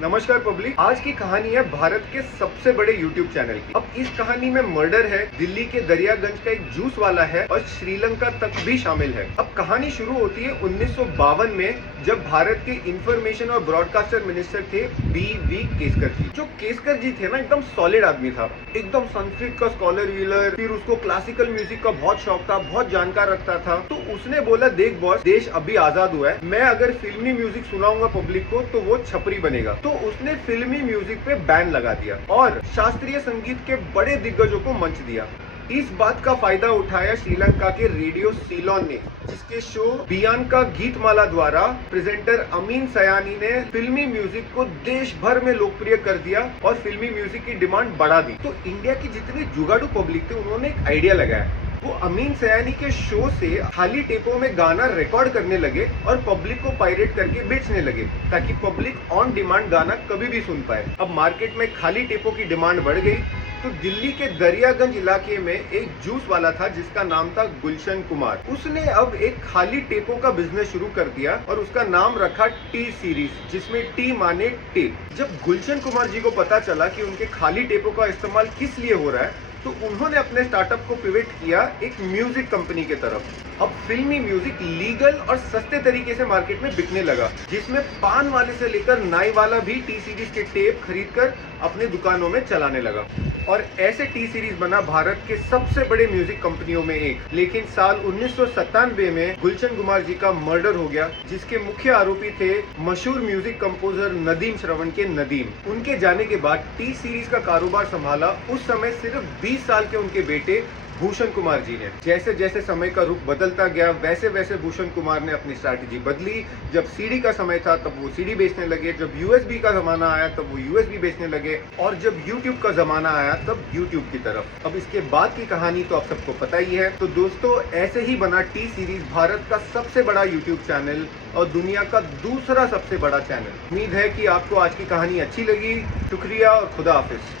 नमस्कार पब्लिक। आज की कहानी है भारत के सबसे बड़े यूट्यूब चैनल की। अब इस कहानी में मर्डर है, दिल्ली के दरियागंज का एक जूस वाला है और श्रीलंका तक भी शामिल है। अब कहानी शुरू होती है 1952 में, जब भारत के इंफॉर्मेशन और ब्रॉडकास्टर मिनिस्टर थे बी.वी. केसकर जी। जो केसकर जी थे ना, एकदम सॉलिड आदमी था, एकदम संस्कृत का स्कॉलर व्हीलर, फिर उसको क्लासिकल म्यूजिक का बहुत शौक था, बहुत जानकार रखता था। तो उसने बोला, देख बॉस, देश अभी आजाद हुआ है, मैं अगर फिल्मी म्यूजिक सुनाऊंगा पब्लिक को तो वो छपरी बनेगा। तो उसने फिल्मी म्यूजिक पे बैन लगा दिया और शास्त्रीय संगीत के बड़े दिग्गजों को मंच दिया। इस बात का फायदा उठाया श्रीलंका के रेडियो सीलोन ने, जिसके शो बियांका गीतमाला द्वारा प्रेजेंटर अमीन सयानी ने फिल्मी म्यूजिक को देश भर में लोकप्रिय कर दिया और फिल्मी म्यूजिक की डिमांड बढ़ा दी। तो इंडिया की जितनी जुगाड़ू पब्लिक थे, उन्होंने एक आइडिया लगाया। वो अमीन सयानी के शो से खाली टेपों में गाना रिकॉर्ड करने लगे और पब्लिक को पायरेट करके बेचने लगे, ताकि पब्लिक ऑन डिमांड गाना कभी भी सुन पाए। अब मार्केट में खाली टेपों की डिमांड बढ़ गई, तो दिल्ली के दरियागंज इलाके में एक जूस वाला था जिसका नाम था गुलशन कुमार। उसने अब एक खाली टेपों का बिजनेस शुरू कर दिया और उसका नाम रखा टी सीरीज, जिसमें टी माने टेप। जब गुलशन कुमार जी को पता चला कि उनके खाली टेपों का इस्तेमाल किस लिए हो रहा है, तो उन्होंने अपने स्टार्टअप को पिवट किया एक म्यूजिक कंपनी के तरफ। अब फिल्मी म्यूजिक लीगल और सस्ते तरीके से मार्केट में बिकने लगा, जिसमें पान वाले से लेकर नाई वाला भी टी सीरीज के टेप खरीदकर अपने दुकानों में चलाने लगा। और ऐसे टी सीरीज बना भारत के सबसे बड़े म्यूजिक कंपनियों में एक। लेकिन साल 1997 में गुलशन कुमार जी का मर्डर हो गया, जिसके मुख्य आरोपी थे मशहूर म्यूजिक कंपोजर नदीम श्रवण के नदीम। उनके जाने के बाद टी सीरीज का कारोबार संभाला उस समय सिर्फ 20 साल के उनके बेटे भूषण कुमार जी ने। जैसे जैसे समय का रुख बदलता गया, वैसे वैसे भूषण कुमार ने अपनी स्ट्रैटेजी बदली। जब सीडी का समय था तब वो सीडी बेचने लगे, जब यूएसबी का जमाना आया तब वो यूएसबी बेचने लगे, और जब यूट्यूब का जमाना आया तब यूट्यूब की तरफ। अब इसके बाद की कहानी तो आप सबको पता ही है। तो दोस्तों, ऐसे ही बना टी सीरीज भारत का सबसे बड़ा यूट्यूब चैनल और दुनिया का दूसरा सबसे बड़ा चैनल। उम्मीद है कि आपको आज की कहानी अच्छी लगी। शुक्रिया और खुदा हाफिज।